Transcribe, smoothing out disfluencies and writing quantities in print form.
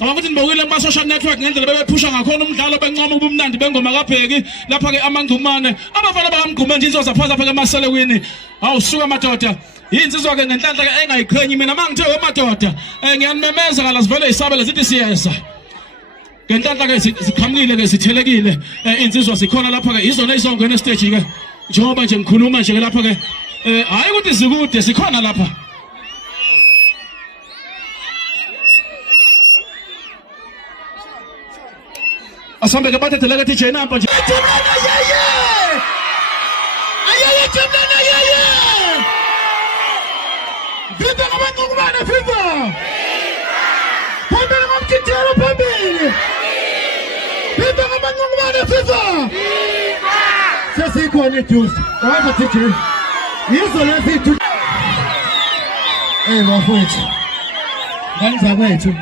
Awukuthi nibukile kuma social network ngendlela bebephusha ngakhona umdlalo bencoma ubumnandi bengoma kaBheki lapha ke Mgqumeni abafana baka Mgqumeni insizwa zaphaza lapha ke Maselewini awusuka madoda insizwa ke ngenhlanhla ke engayiqhenyi mina mangithe madoda ngiyanimemeza kala sivele isabela sithi siyesa ngenhlanhla ke siqhamukile ke sithelekile insizwa sikhona lapha ke izona izongena stage ke njengoba nje ngikhuluma nje lapha ke hayi ukuthi sikude sikhona lapha asambe ke bathe leke DJ number nje Jimana yeye ayeye Jimana yeye viva ngabangqumana viva phambili ngomkithelo phambili viva ngabangqumana viva sesikhona eduze wathi DJ yizo lezi hey bafowethu ngani zakwethu